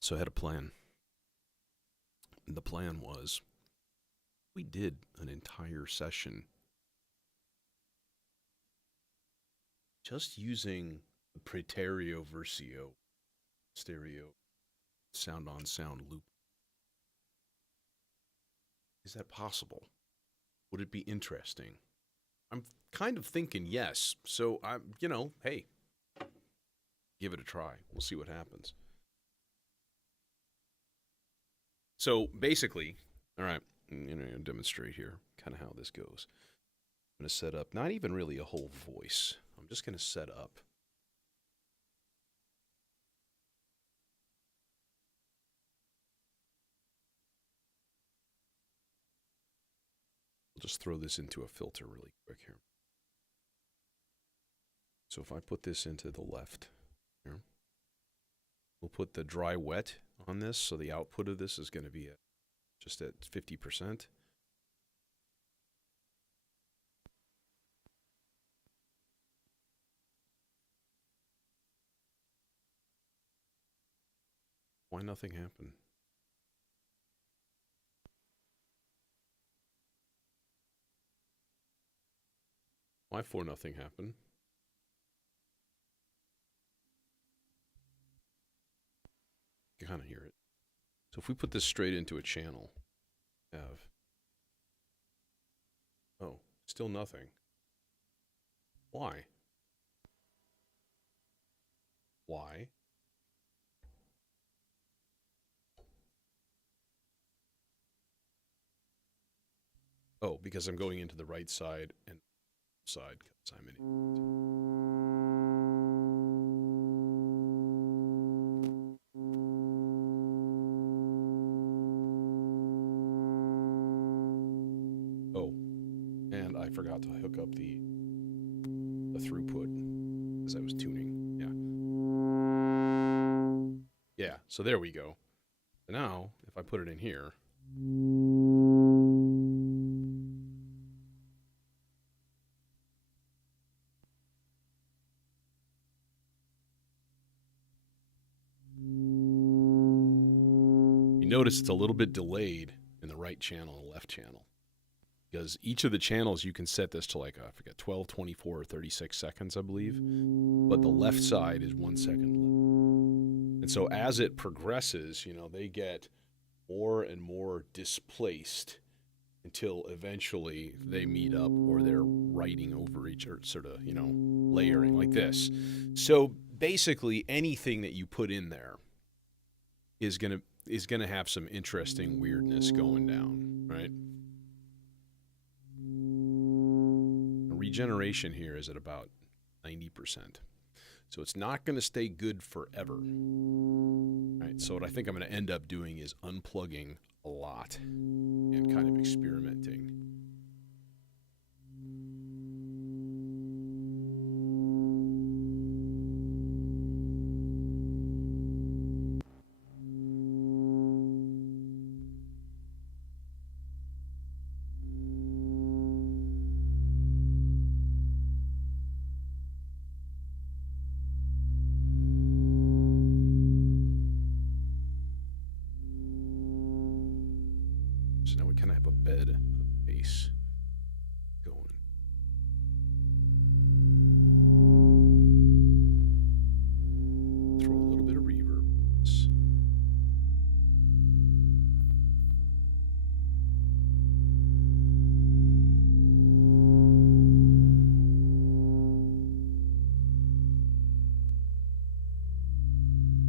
So I had a plan. And the plan was we did an entire session just using the Praeterio Versio stereo sound on sound loop. Is that possible? Would it be interesting? I'm kind of thinking yes. So hey, give it a try. We'll see what happens. So basically, all right, I'm going to demonstrate here kind of how this goes. I'm going to set up not even really a whole voice. I'm just going to set up I'll just throw this into a filter really quick here. So if I put this into the left here, we'll put the dry wet on this. So the output of this is going to be just at 50%. Why nothing happened? Why for nothing happened? You kind of hear it. So if we put this straight into a channel, oh, still nothing. Why? Why? Oh, because I'm going into the right side and side because I'm an Oh, and I forgot to hook up the throughput as I was tuning. Yeah, so there we go. Now, if I put it in here, you notice it's a little bit delayed in the right channel and left channel. Because each of the channels, you can set this to like, I forget, 12, 24, or 36 seconds, I believe. But the left side is 1 second. And so as it progresses, they get more and more displaced until eventually they meet up or they're writing over each other, sort of, layering like this. So basically anything that you put in there is going to have some interesting weirdness going down, right? Regeneration here is at about 90%. So it's not going to stay good forever. Right? So what I think I'm going to end up doing is unplugging a lot and kind of experimenting. So now we kind of have a bed of bass going. Throw a little bit of reverb.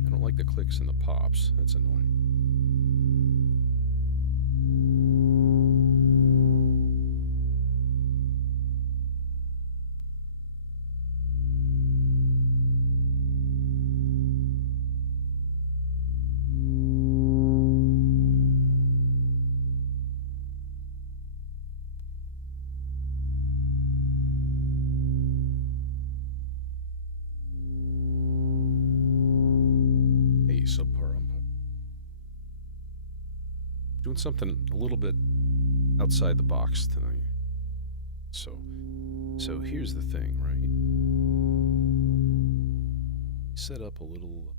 I don't like the clicks and the pops. That's annoying. Subpar umpire. Doing something a little bit outside the box tonight. So here's the thing, right? Set up a little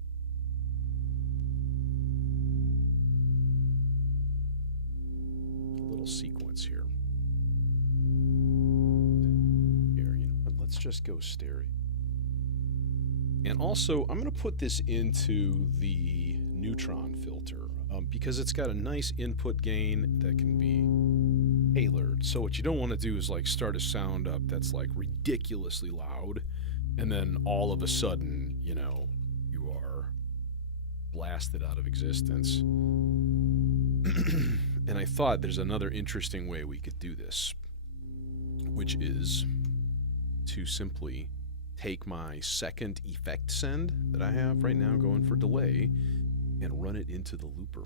little sequence here. Here, you know what? Let's just go stereo. And also, I'm going to put this into the neutron filter because it's got a nice input gain that can be tailored. So what you don't want to do is like start a sound up that's like ridiculously loud, and then all of a sudden, you know, you are blasted out of existence. And I thought there's another interesting way we could do this, which is to simply take my second effect send that I have right now going for delay and run it into the looper.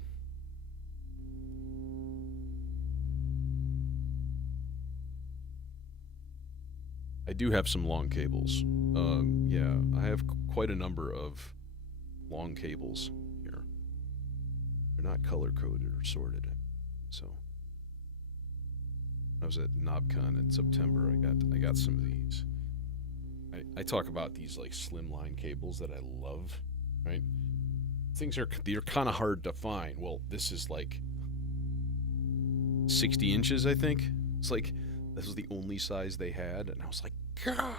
I do have some long cables. Yeah, I have quite a number of long cables here. They're not color-coded or sorted. So I was at KnobCon in September. I got some of these. I talk about these like slimline cables that I love, right? They're kind of hard to find. Well, this is like 60 inches, I think. It's like this was the only size they had, and I was like, Gah!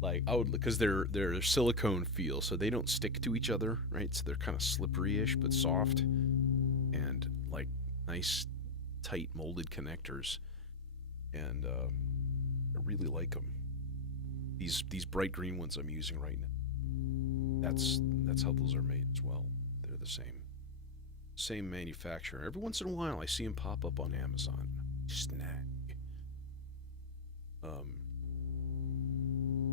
Like I would, because they're silicone feel, so they don't stick to each other, right? So they're kind of slippery-ish but soft, and like nice, tight molded connectors, and I really like them. These bright green ones I'm using right now. That's how those are made as well. They're the same manufacturer. Every once in a while, I see them pop up on Amazon. Snag.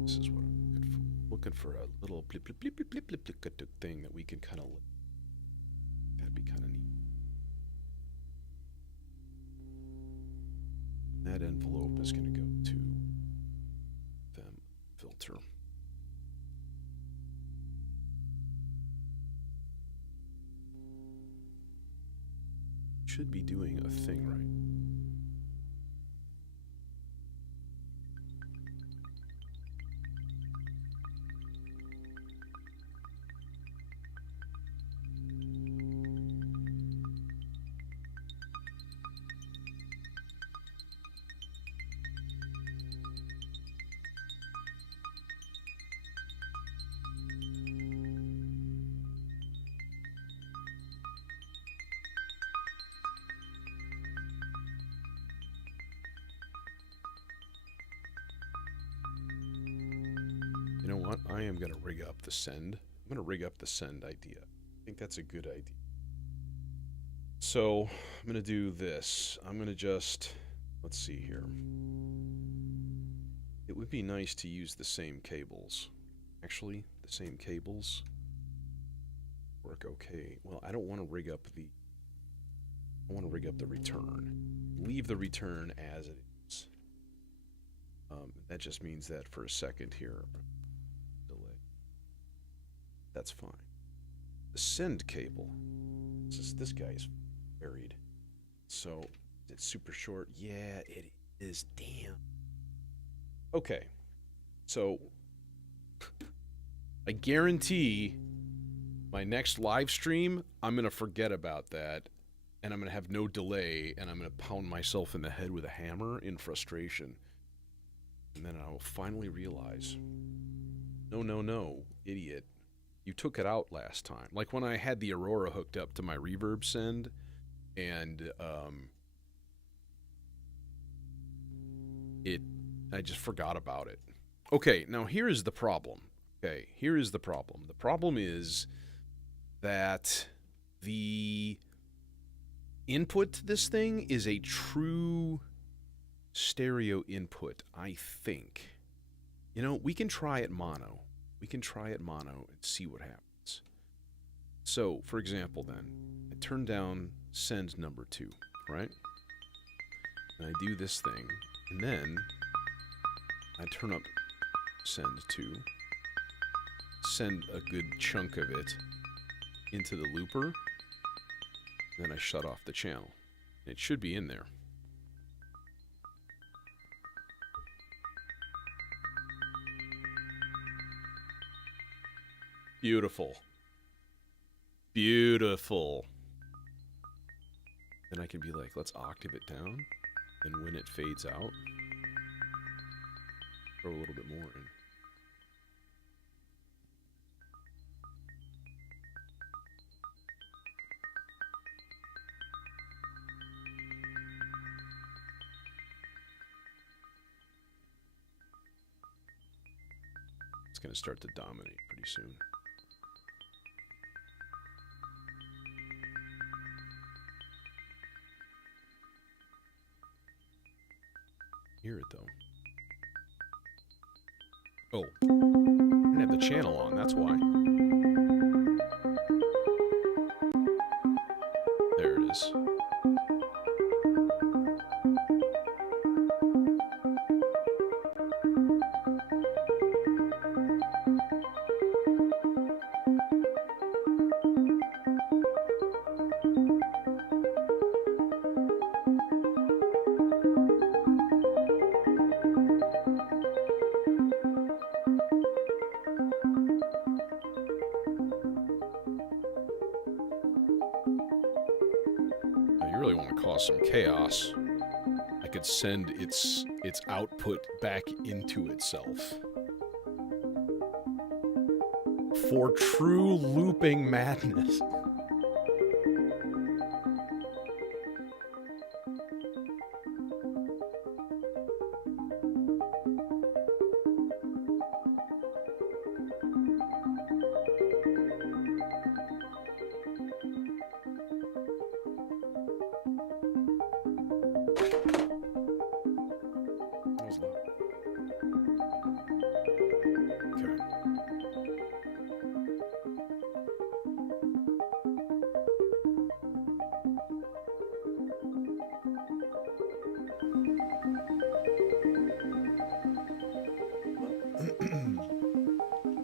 This is what I'm looking for. A little blip blip blip blip blip blip blip thing that we can kind of. That'd be kind of neat. That envelope is going to go to them filter. Should be doing a thing right. You know what? I am going to rig up the send. I'm going to rig up the send idea. I think that's a good idea. So I'm going to do this. I'm going to just, let's see here. It would be nice to use the same cables. Actually, the same cables work okay. Well, I don't want to rig up the, I want to rig up the return. Leave the return as it is. That just means that for a second here, delay. That's fine. The send cable, this guy is buried. So, it's super short. Yeah, it is. Damn. Okay. So, I guarantee my next live stream, I'm going to forget about that, and I'm going to have no delay, and I'm going to pound myself in the head with a hammer in frustration. And then I will finally realize, no, idiot. You took it out last time. Like when I had the Aurora hooked up to my reverb send, and I just forgot about it. Okay, now here is the problem. Okay, here is the problem. The problem is that the input to this thing is a true stereo input, I think. You know, we can try it mono. We can try it mono and see what happens. So, for example, then, I turn down send number 2, right? And I do this thing, and then I turn up send 2, send a good chunk of it into the looper, then I shut off the channel. It should be in there. Beautiful. Beautiful. then I can be like, let's octave it down. And when it fades out, throw a little bit more in. It's going to start to dominate pretty soon. Hear it though. Oh, I didn't have the channel on, that's why. There it is. Some chaos. I could send its output back into itself for true looping madness.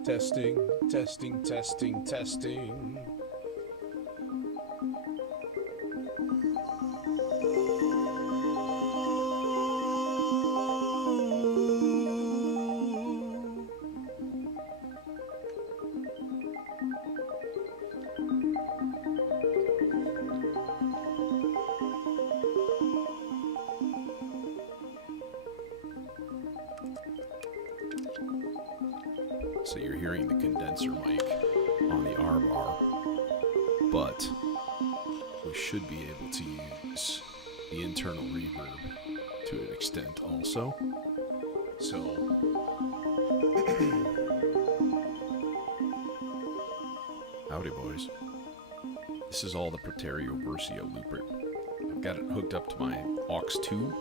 Testing. So you're hearing the condenser mic on the R bar, but we should be able to use the internal reverb to an extent also. So howdy boys. This is all the Proterio Versio looper. I've got it hooked up to my aux 2.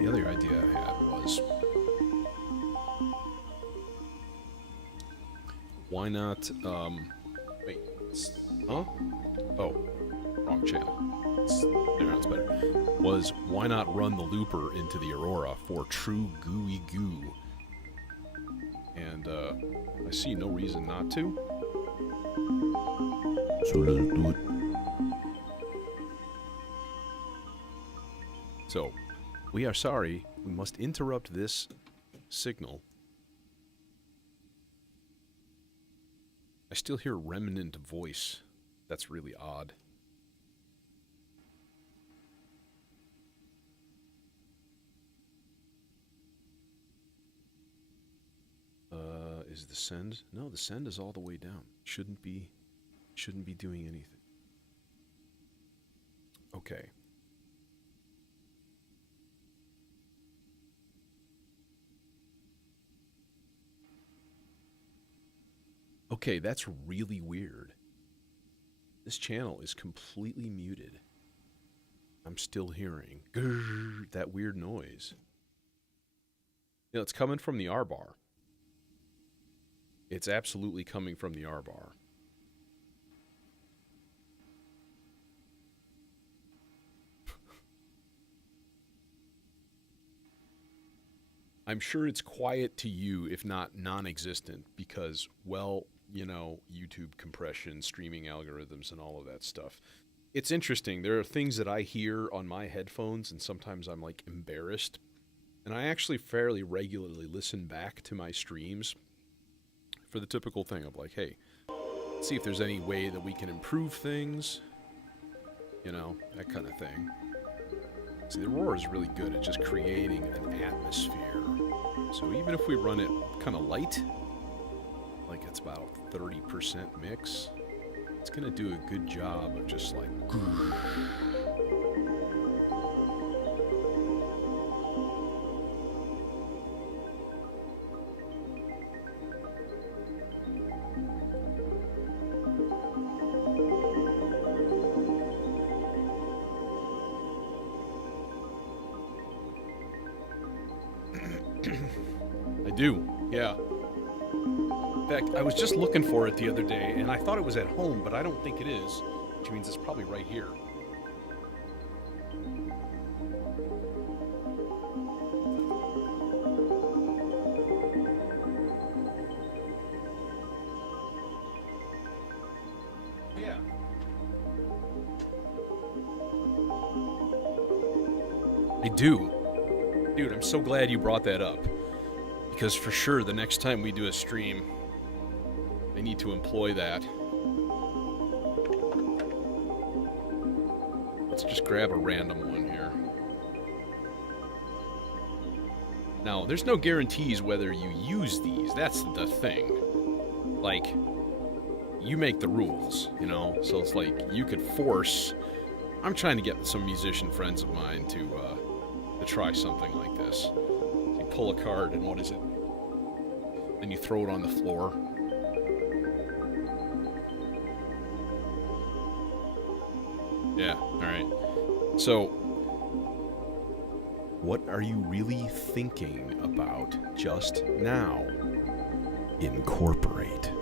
The other idea I had was, why not, wait, Huh? Oh, wrong channel. There, that's better. Was why not run the looper into the Aurora for true gooey goo? And I see no reason not to. So let's do it. So, we are sorry. We must interrupt this signal. I still hear remnant voice. That's really odd. Is the send? No, the send is all the way down. Shouldn't be doing anything. Okay. Okay, that's really weird. This channel is completely muted. I'm still hearing grrr, that weird noise. You know, it's coming from the R bar. It's absolutely coming from the R bar. I'm sure it's quiet to you, if not non-existent, because, well, you know, YouTube compression, streaming algorithms, and all of that stuff. It's interesting. There are things that I hear on my headphones, and sometimes I'm, like, embarrassed. And I actually fairly regularly listen back to my streams for the typical thing of, like, hey, see if there's any way that we can improve things. You know, that kind of thing. See, the roar is really good at just creating an atmosphere. So even if we run it kind of light, like it's about 30% mix, it's going to do a good job of just like... I do, yeah. In fact, I was just looking for it the other day, and I thought it was at home, but I don't think it is, which means it's probably right here. Yeah. I do. Dude, I'm so glad you brought that up. Because for sure, the next time we do a stream, I need to employ that. Let's just grab a random one here. Now, there's no guarantees whether you use these. That's the thing. Like, you make the rules, you know? So it's like, you could force... I'm trying to get some musician friends of mine to try something like this. You pull a card, and what is it? Then you throw it on the floor. Yeah, alright. So, what are you really thinking about just now? Incorporate.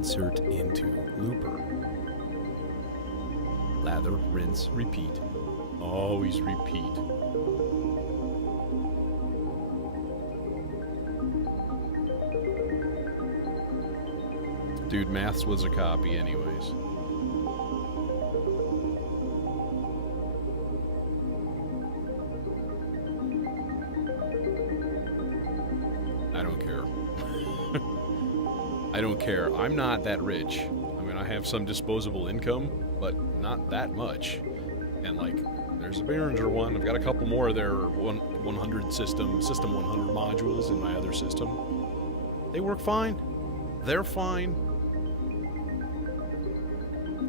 insert into looper. Lather, rinse, repeat. Always repeat. Dude, maths was a copy anyways. I don't care. I don't care. I'm not that rich. I mean, I have some disposable income, but not that much. And like, there's a Behringer one. I've got a couple more of their 100 system 100 modules in my other system. They work fine. They're fine.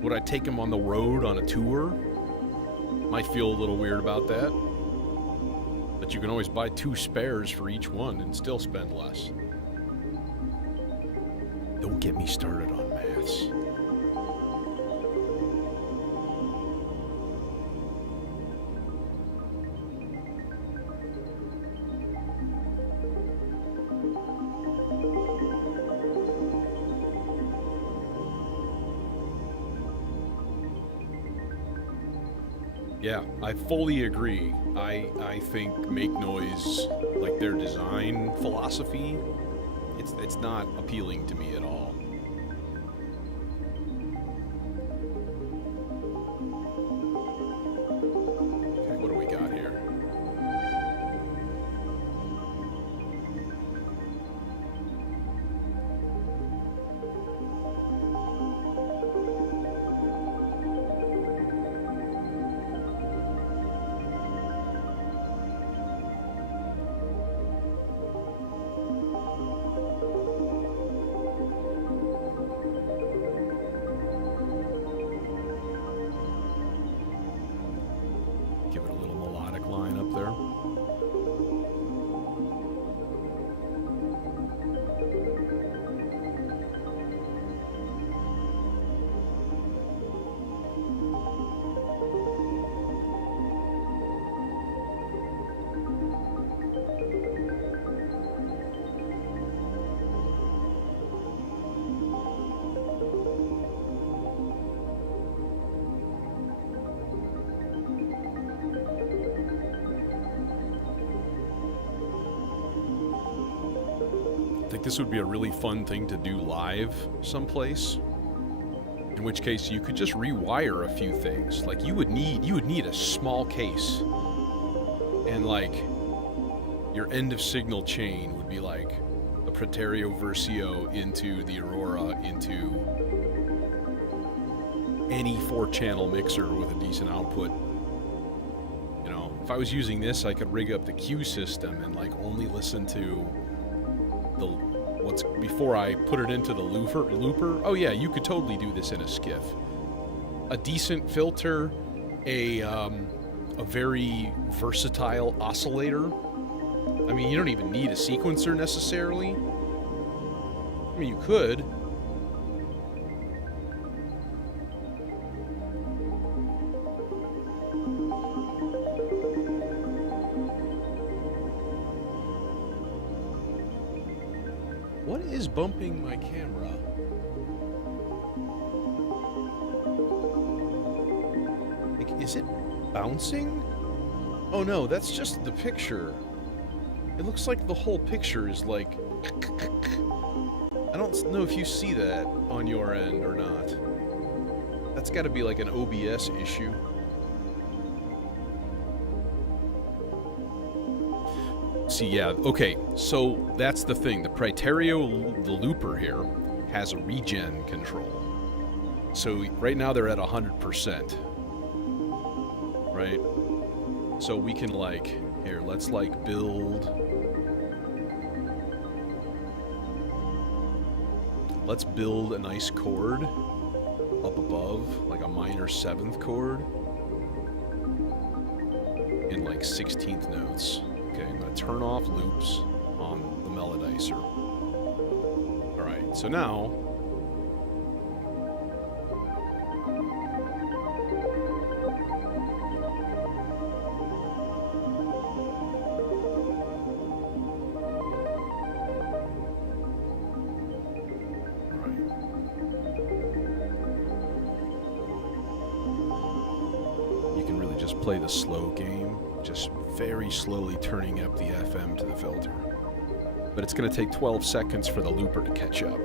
Would I take them on the road on a tour? Might feel a little weird about that. But you can always buy 2 spares for each one and still spend less. Don't get me started on maths. Yeah, I fully agree. I think Make Noise, like their design philosophy, it's not appealing to me at all. Okay, what do we got here? Give it a little melodic line up there. I think this would be a really fun thing to do live someplace. In which case you could just rewire a few things. Like you would need a small case. And like your end of signal chain would be like a Praeterio Versio into the Aurora into any 4-channel mixer with a decent output. You know, if I was using this, I could rig up the Q system and like only listen to the what's before I put it into the looper. Oh yeah, you could totally do this in a skiff. A decent filter, a very versatile oscillator. I mean, you don't even need a sequencer necessarily. I mean, you could. What is bumping my camera? Like, is it bouncing? Oh no, that's just the picture. It looks like the whole picture is like... I don't know if you see that on your end or not. That's got to be like an OBS issue. See, yeah, okay, so that's the thing. The Praeterio, the looper here, has a regen control. So right now they're at 100%. Right? So we can like, here, let's like build... Let's build a nice chord up above, like a minor 7th chord in like 16th notes. Okay, I'm going to turn off loops on the melodizer. Alright, so now... Alright. play the slow game, just very slowly turning up the FM to the filter. But it's going to take 12 seconds for the looper to catch up.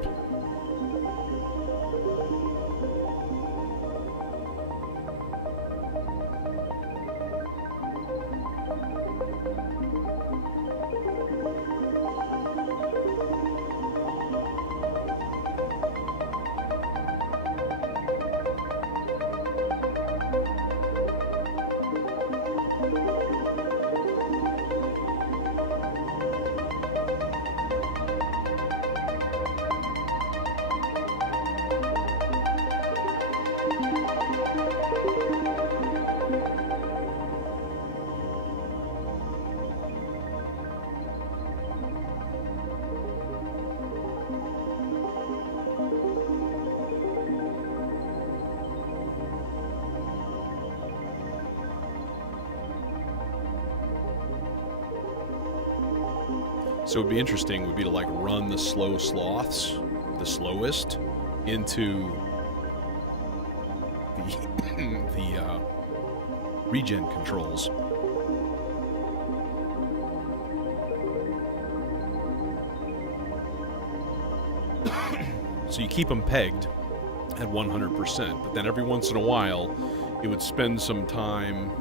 So it'd be interesting would be to like run the slow sloths, the slowest, into the regen controls. So you keep them pegged at 100%, but then every once in a while, it would spend some time.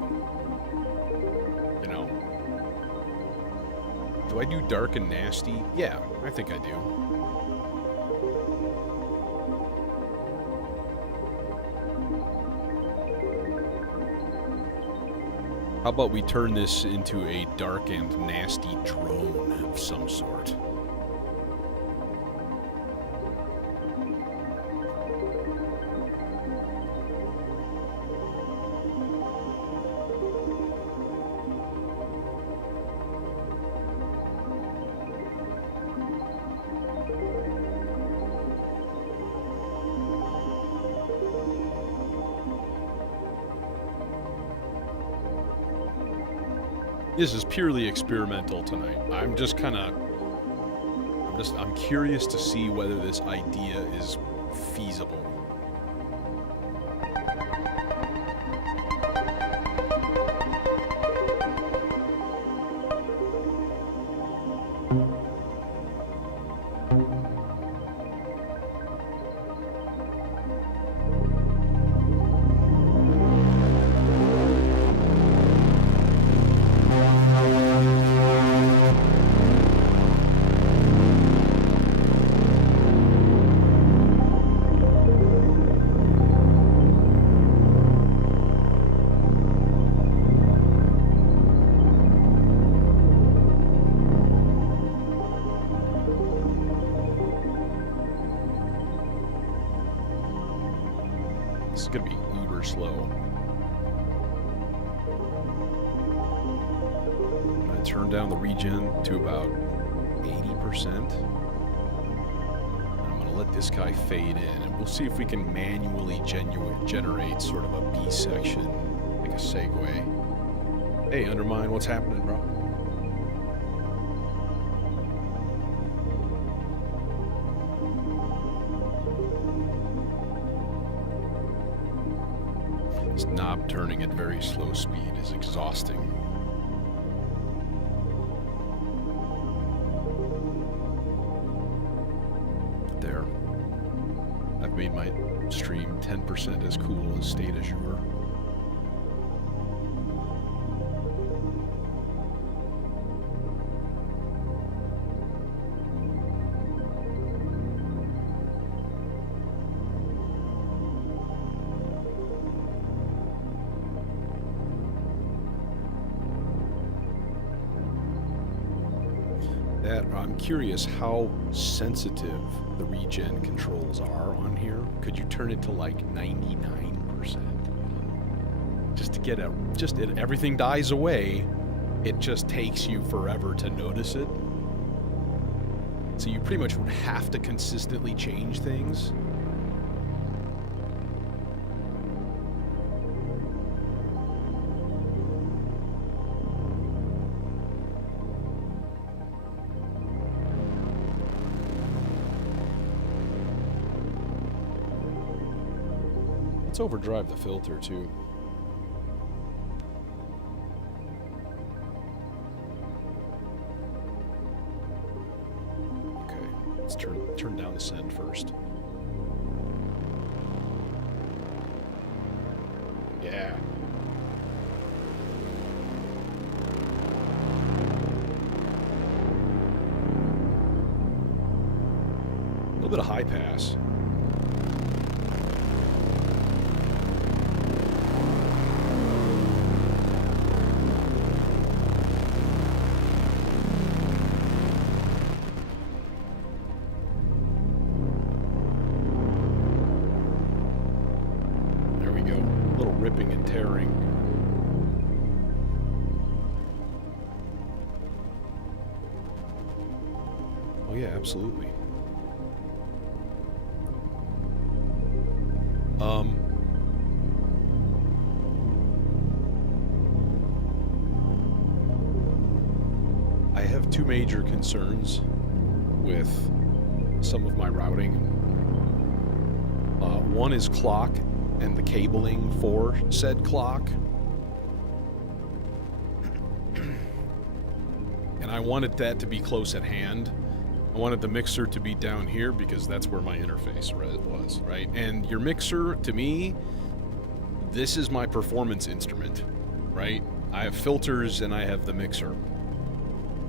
Do I do dark and nasty? Yeah, I think I do. How about we turn this into a dark and nasty drone of some sort? This is purely experimental tonight. I'm curious to see whether this idea is feasible. This is going to be uber slow. I'm going to turn down the regen to about 80%. And I'm going to let this guy fade in, and we'll see if we can manually generate sort of a B section, like a segue. Hey, Undermine, what's happening, bro? This knob turning at very slow speed is exhausting. There. I've made my stream 10% as cool as State Azure. I'm curious how sensitive the regen controls are on here. Could you turn it to like 99%? Just to get everything dies away. It just takes you forever to notice it. So you pretty much would have to consistently change things. Let's overdrive the filter too. turn down the send first. Yeah. A little bit of high pass. Ripping and tearing. Oh yeah, absolutely. I have two major concerns with some of my routing. One is clock and the cabling for said clock. And I wanted that to be close at hand. I wanted the mixer to be down here because that's where my interface was, right? And your mixer, to me, this is my performance instrument, right? I have filters and I have the mixer.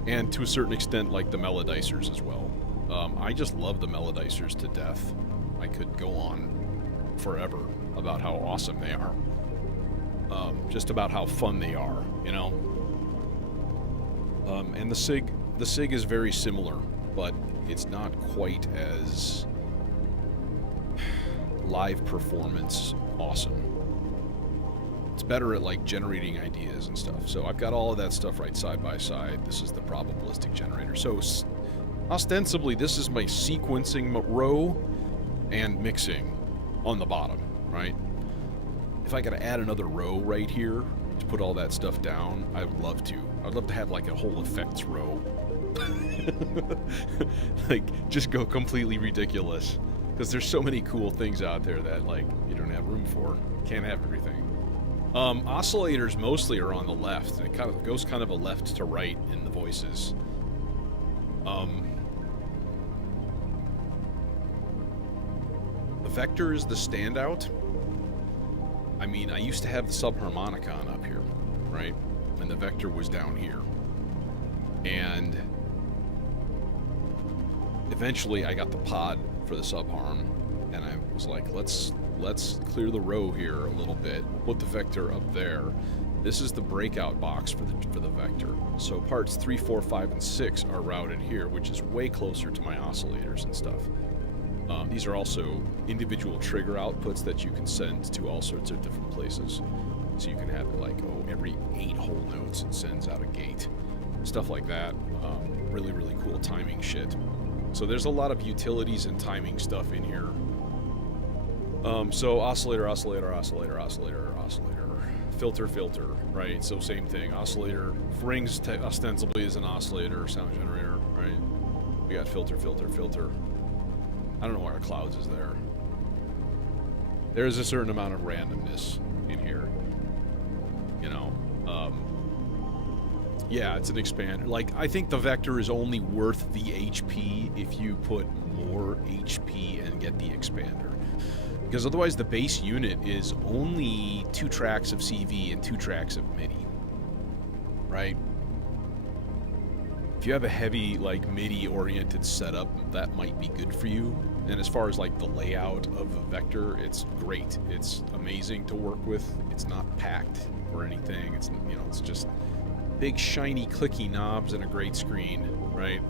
And to a certain extent, like the melodicers as well. I just love the melodicers to death. I could go on forever about how awesome they are. Just about how fun they are, you know? And the SIG is very similar, but it's not quite as live performance awesome. It's better at like generating ideas and stuff. So I've got all of that stuff right side by side. This is the probabilistic generator. So ostensibly this is my sequencing row and mixing on the bottom, right? If I could add another row right here to put all that stuff down, I would love to. I'd love to have like a whole effects row. Like, just go completely ridiculous. Because there's so many cool things out there that, like, you don't have room for. Can't have everything. Oscillators mostly are on the left, and it kind of goes kind of a left to right in the voices. The vector is the standout. I mean, I used to have the subharmonicon up here, right? And the vector was down here. And eventually I got the pod for the subharm, and I was like, let's clear the row here a little bit. We'll put the vector up there. This is the breakout box for the vector. So parts 3, 4, 5, and 6 are routed here, which is way closer to my oscillators and stuff. These are also individual trigger outputs that you can send to all sorts of different places. So you can have it like, oh, every 8 whole notes it sends out a gate. Stuff like that. Really, really cool timing shit. So there's a lot of utilities and timing stuff in here. So oscillator, oscillator, oscillator, oscillator, oscillator, filter, filter, right? So same thing. Oscillator, rings ostensibly is an oscillator, sound generator, right? We got filter, filter, filter. I don't know why our clouds is there. There's a certain amount of randomness in here. You know, yeah, it's an expander. Like, I think the vector is only worth the HP if you put more HP and get the expander. Because otherwise the base unit is only 2 tracks of CV and 2 tracks of MIDI. Right? If you have a heavy, like, MIDI-oriented setup, that might be good for you. And as far as, like, the layout of the vector, it's great. It's amazing to work with. It's not packed or anything. It's, you know, it's just big, shiny, clicky knobs and a great screen, right?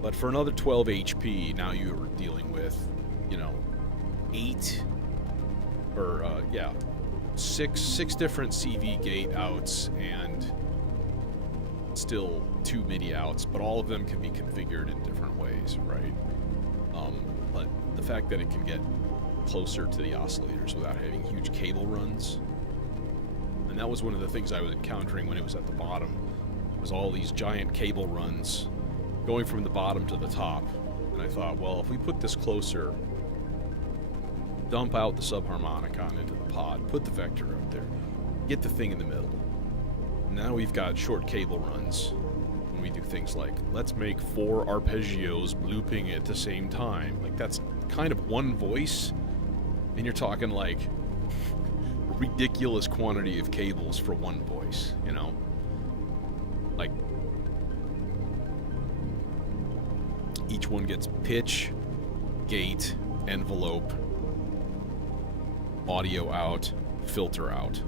But for another 12 HP, now you're dealing with, you know, 6 different CV gate outs and still 2 MIDI outs, but all of them can be configured in different ways, right? But the fact that it can get closer to the oscillators without having huge cable runs, and that was one of the things I was encountering when it was at the bottom, was all these giant cable runs going from the bottom to the top. And I thought, well, if we put this closer, dump out the subharmonicon into the pod, put the vector up there, get the thing in the middle. Now we've got short cable runs when we do things like, let's make 4 arpeggios looping at the same time. Like, that's kind of one voice, and you're talking like a ridiculous quantity of cables for one voice, you know? Like, each one gets pitch, gate, envelope, audio out, filter out.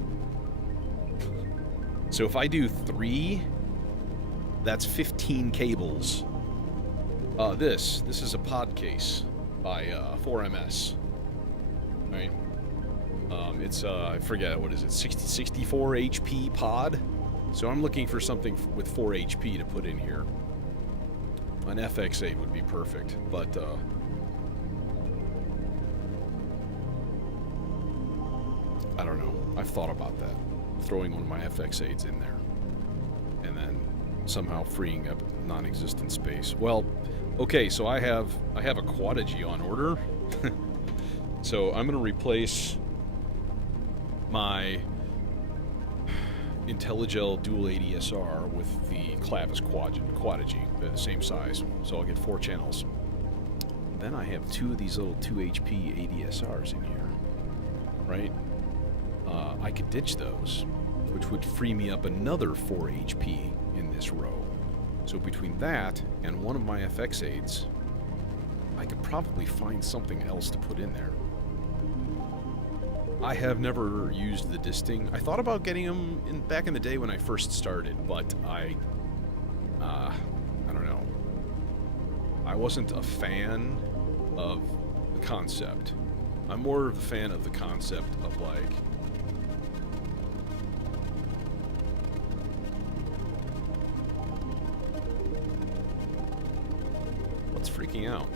So if I do 3, that's 15 cables. This is a pod case by 4MS, right? It's I forget, what is it, 64 HP pod? So I'm looking for something with 4 HP to put in here. An FX8 would be perfect, but I don't know. I've thought about that, throwing one of my FX8s in there, and then somehow freeing up non-existent space. Well, okay, so I have a Quadigy on order, so I'm going to replace my IntelliGel Dual ADSR with the Clavis Quadigy. They're the same size, so I'll get 4 channels. Then I have 2 of these little 2 HP ADSRs in here, right? I could ditch those, which would free me up another 4 HP in this row. So between that and one of my FX8s, I could probably find something else to put in there. I have never used the disting. I thought about getting them back in the day when I first started, but I don't know. I wasn't a fan of the concept. I'm more of a fan of the concept of, like, what's freaking out?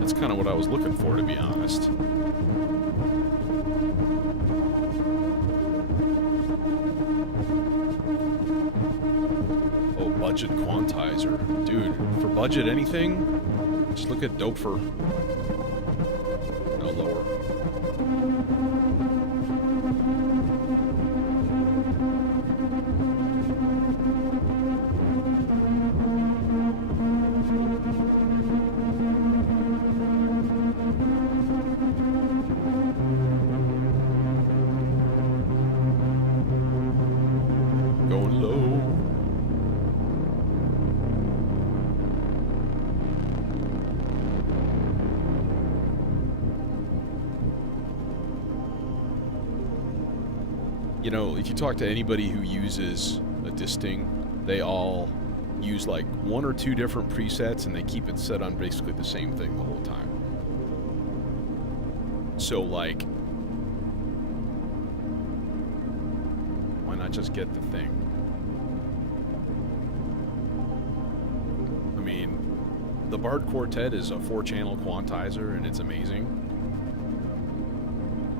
That's kind of what I was looking for, to be honest. Oh, budget quantizer. Dude, for budget anything, just look at Dopefer. No, lower. Going low. You know, if you talk to anybody who uses a disting, they all use like 1 or 2 different presets, and they keep it set on basically the same thing the whole time. So, like, why not just get the thing? I mean, the Bard Quartet is a 4-channel quantizer, and it's amazing.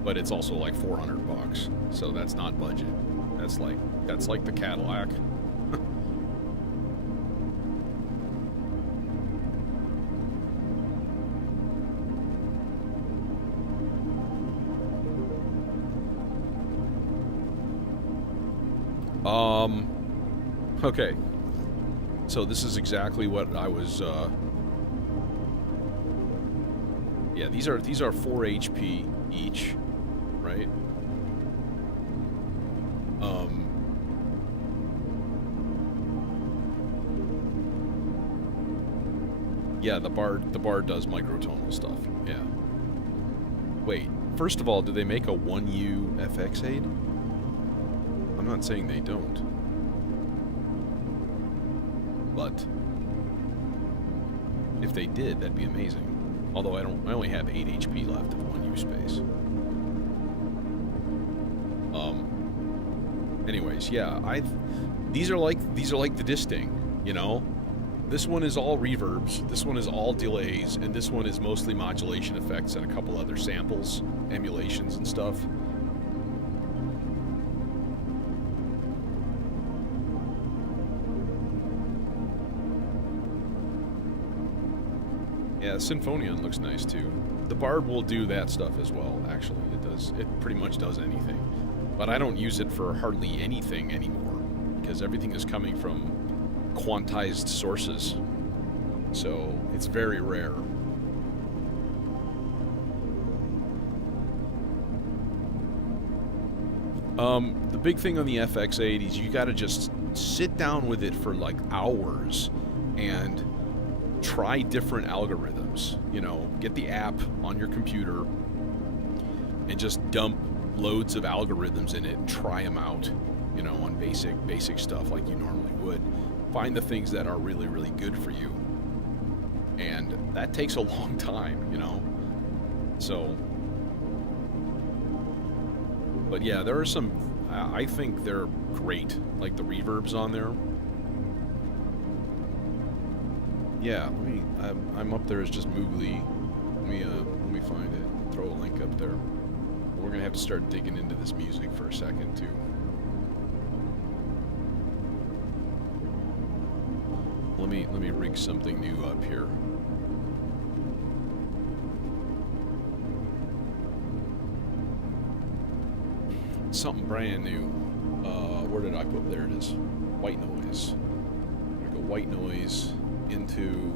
But it's also like $400, so that's not budget. That's like the Cadillac. Okay. So this is exactly what I was. Yeah, these are 4 HP each. Right? Yeah, the Bard does microtonal stuff. Yeah. Wait, first of all, do they make a 1U FX8? I'm not saying they don't. But if they did, that'd be amazing. Although I only have 8 HP left of 1U space. Anyways, yeah, these are like the disting, you know? This one is all reverbs, this one is all delays, and this one is mostly modulation effects and a couple other samples, emulations and stuff. Yeah, Symphonion looks nice too. The Bard will do that stuff as well, actually. It does. It pretty much does anything. But I don't use it for hardly anything anymore, because everything is coming from quantized sources. So it's very rare. The big thing on the FX8 is you gotta just sit down with it for like hours and try different algorithms. You know, get the app on your computer and just dump loads of algorithms in it and try them out, you know, on basic stuff like you normally would. Find the things that are really, really good for you. And that takes a long time, you know. So, but yeah, there are some, I think they're great, like the reverbs on there. Yeah, I'm up there as just Moogly. Let me find it. Throw a link up there. We're gonna have to start digging into this music for a second too. Let me rig something new up here. Something brand new. Where did I put? There it is. White noise. I'm gonna go white noise into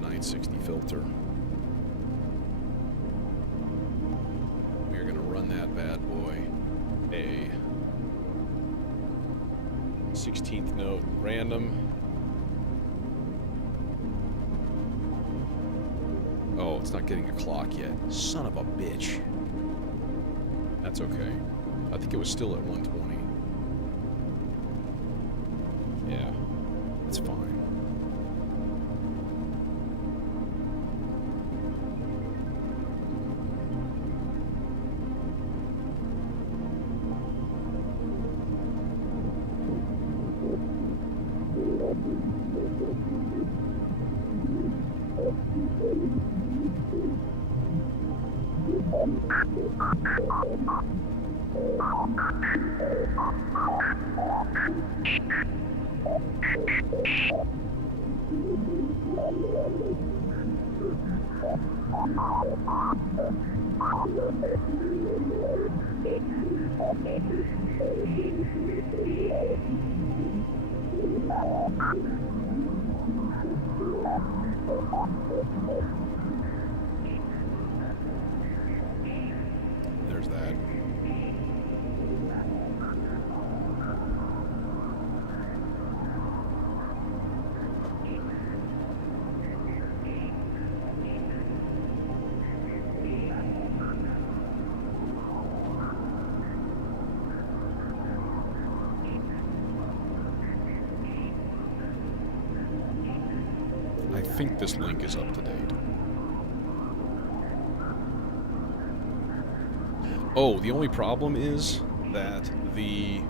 960 filter. We are gonna run that bad boy a 16th note random. Oh, it's not getting a clock yet. Son of a bitch. That's okay. I think it was still at 120. Yeah, it's fine. There's that. I think this link is up to date. Oh, the only problem is that the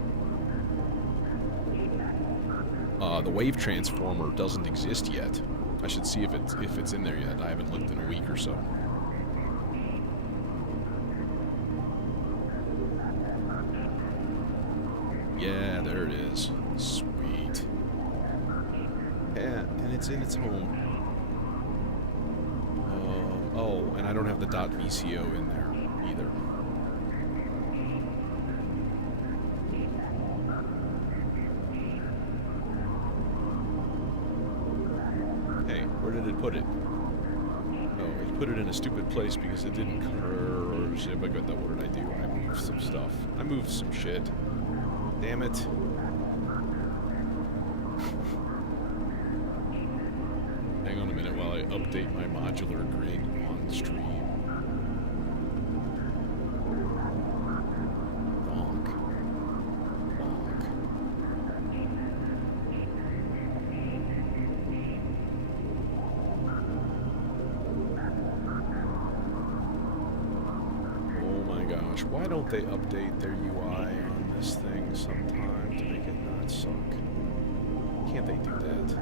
wave transformer doesn't exist yet. I should see if it's in there yet. I haven't looked in a week or so. Yeah, there it is. Sweet. Yeah, and it's in its home. Oh, and I don't have the .vco in there either. Hey, where did it put it? Oh, it put it in a stupid place because it didn't or shit. But what did I do? I moved some stuff. I moved some shit. Damn it. Hang on a minute while I update my modular grid on stream. Bonk. Bonk. Oh my gosh, why don't they update their UI on this thing sometime to make it not suck? Can't they do that?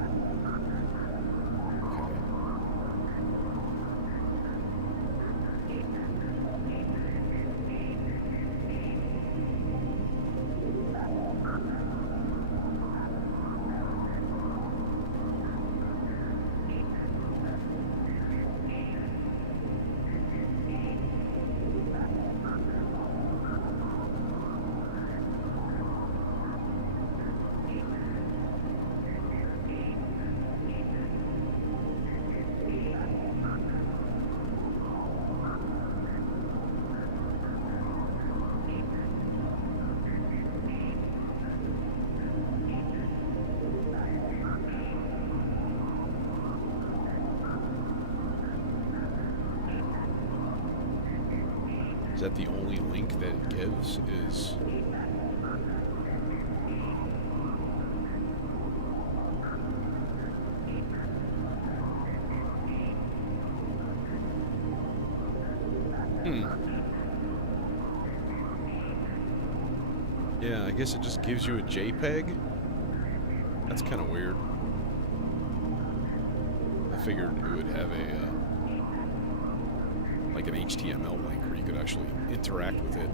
Is that the only link that it gives? Is... Yeah, I guess it just gives you a JPEG. That's kind of weird. I figured it would have a like an HTML link where you could actually interact with it.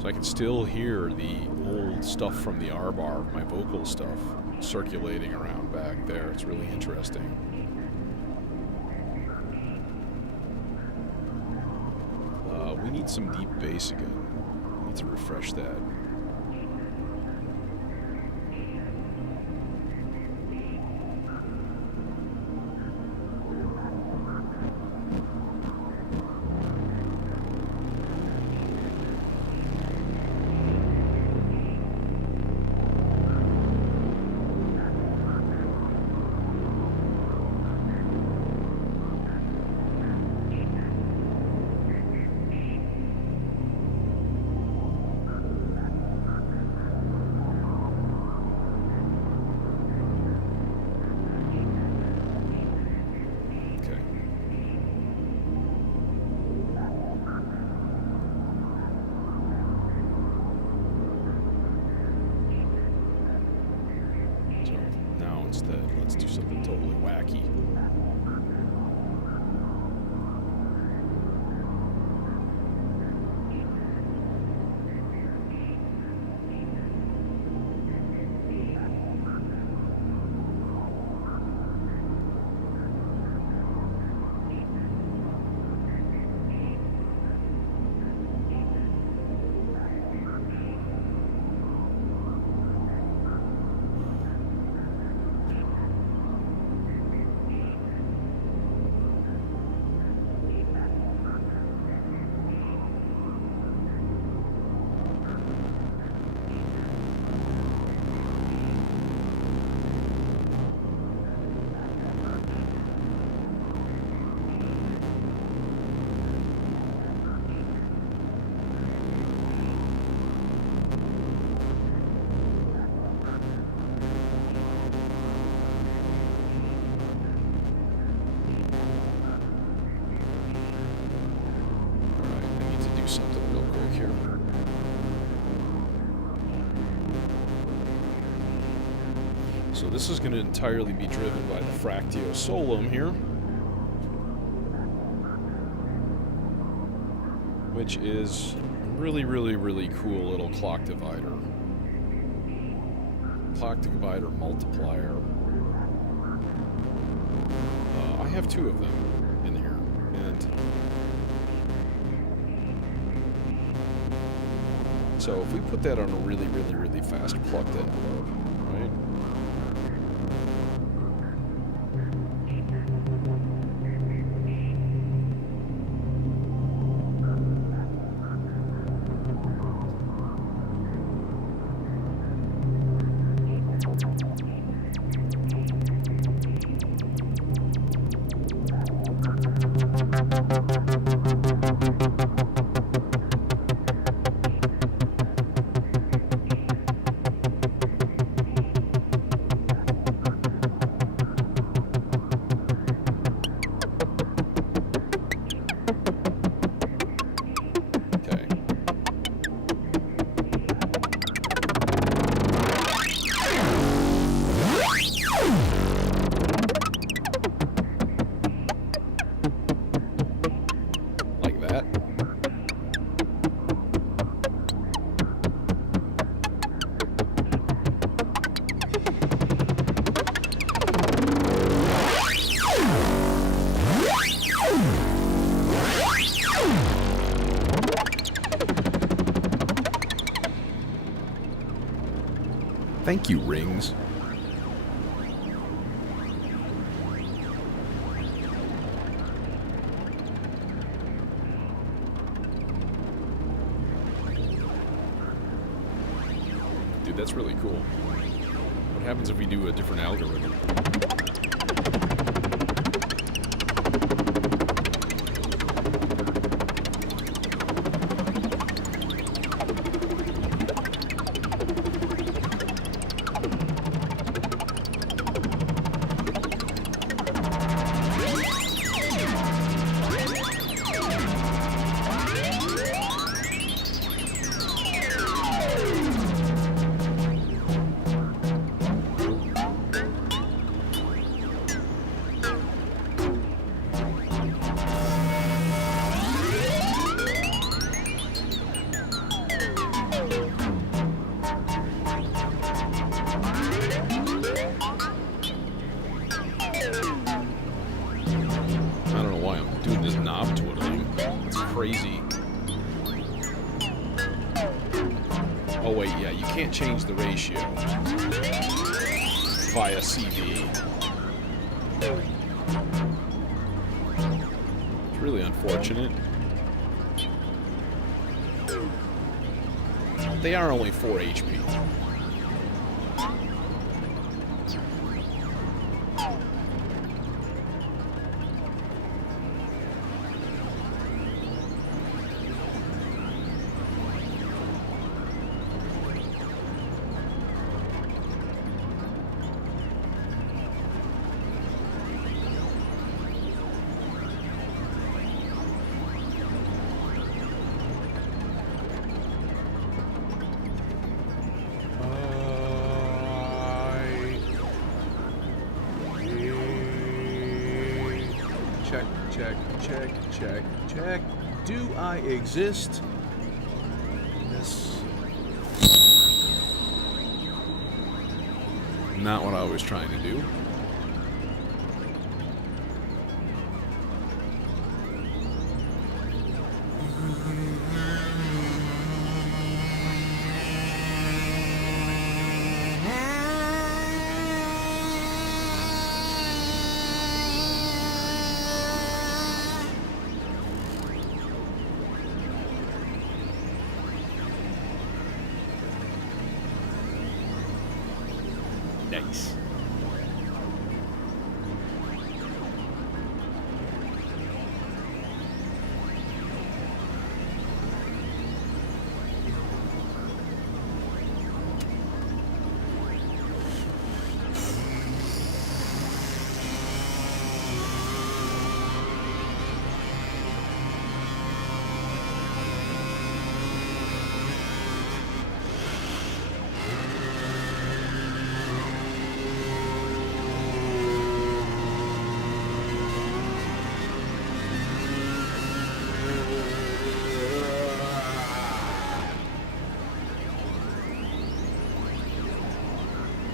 So I can still hear the old stuff from the R-bar, my vocal stuff, circulating around back there. It's really interesting. We need some deep bass again. I need to refresh that. Instead, let's do something totally wacky. So this is going to entirely be driven by the Fractio Solum here, which is a really cool little clock divider. Clock divider multiplier. I have two of them in here, and so if we put that on a really fast plucked envelope, right? Thank you, Rings. Dude, that's really cool. What happens if we do a different algorithm? doing this knob twiddling. It's crazy. Oh wait, yeah, you can't change the ratio via CV. It's really unfortunate. They are only 4 HP. Check. Do I exist? Yes. Not what I was trying to do. Nice.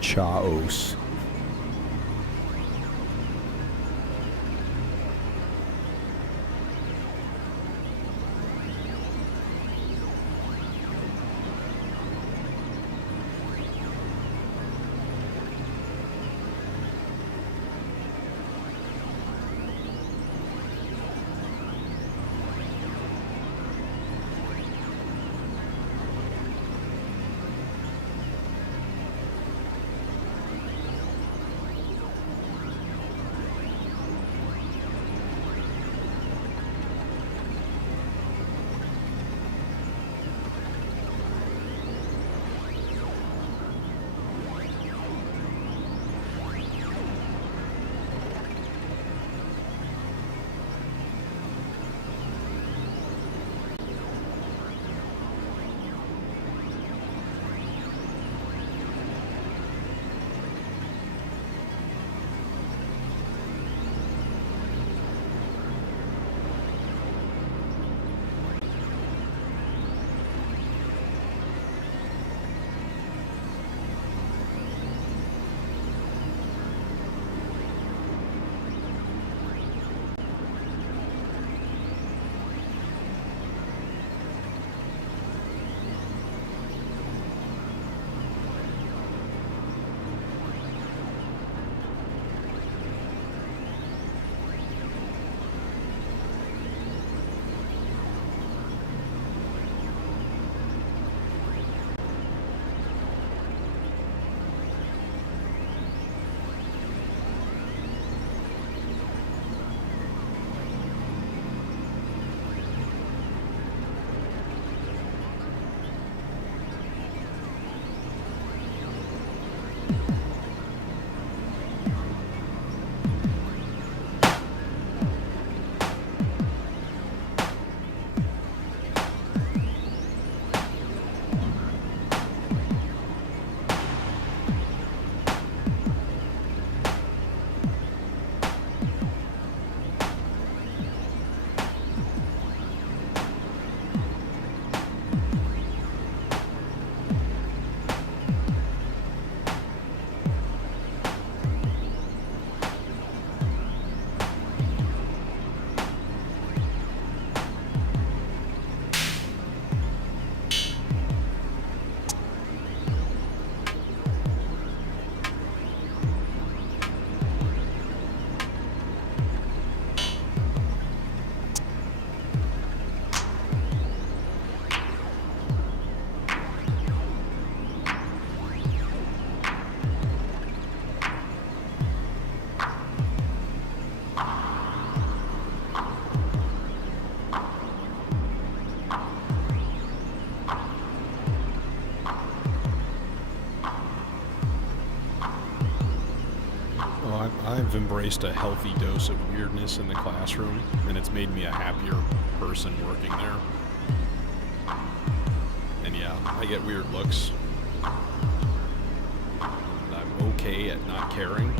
Chaos. embraced a healthy dose of weirdness in the classroom, and it's made me a happier person working there. And yeah, I get weird looks. And I'm okay at not caring.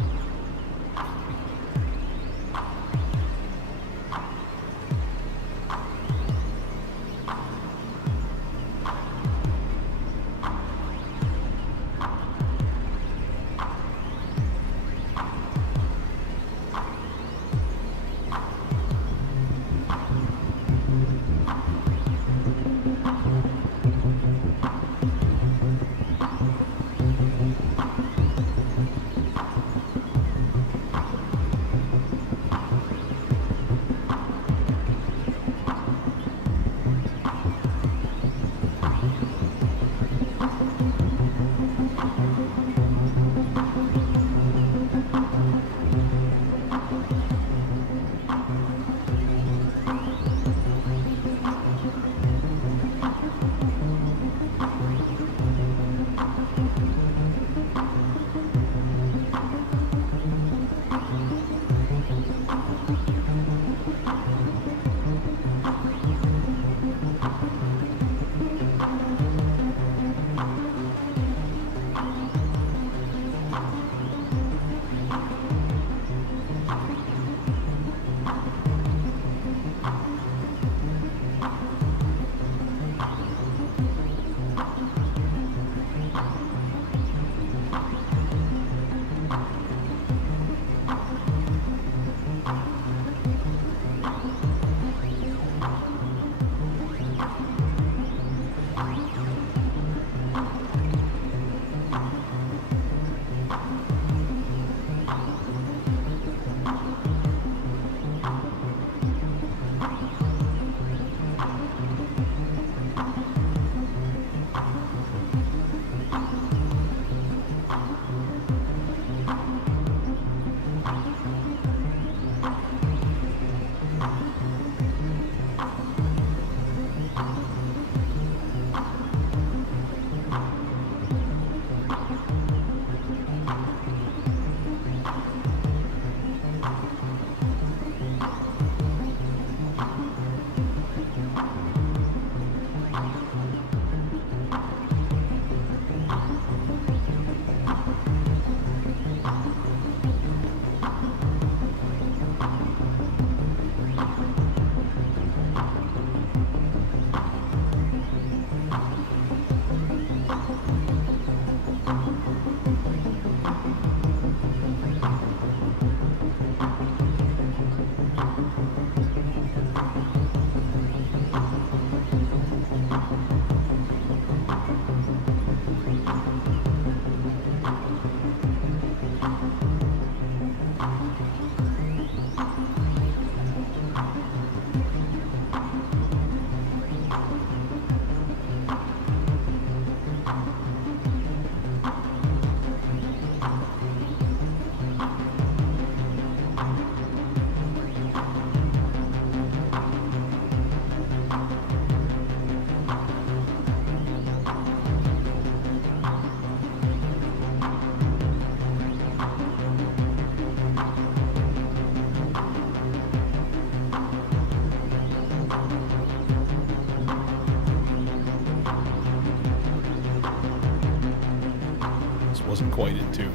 Wasn't quite in tune.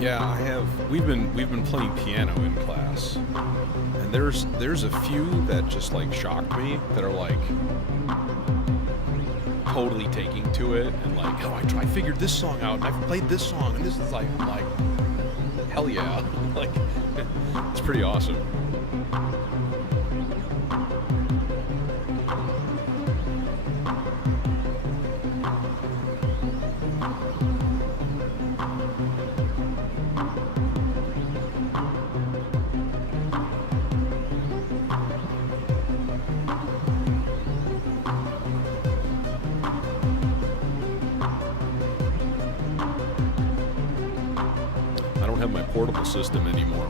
Yeah, we've been playing piano in class. And there's a few that just like shocked me that are like totally taking to it and like, oh, I figured this song out and I've played this song and this is like, I'm like, hell yeah. Like, it's pretty awesome. have my portable system anymore.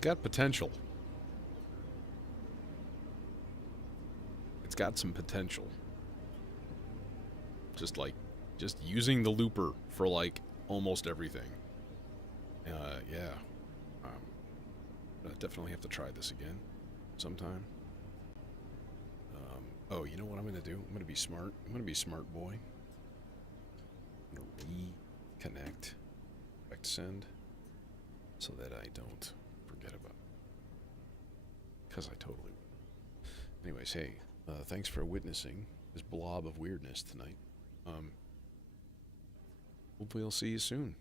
got potential. It's got some potential. Just using the looper for like almost everything. Yeah. I definitely have to try this again sometime. Oh, you know what I'm gonna do? I'm gonna be smart. I'm gonna be a smart boy. I'm gonna reconnect, back to send, so that I don't forget about it. Because I totally would. Anyways, hey, thanks for witnessing this blob of weirdness tonight. Hopefully I'll see you soon.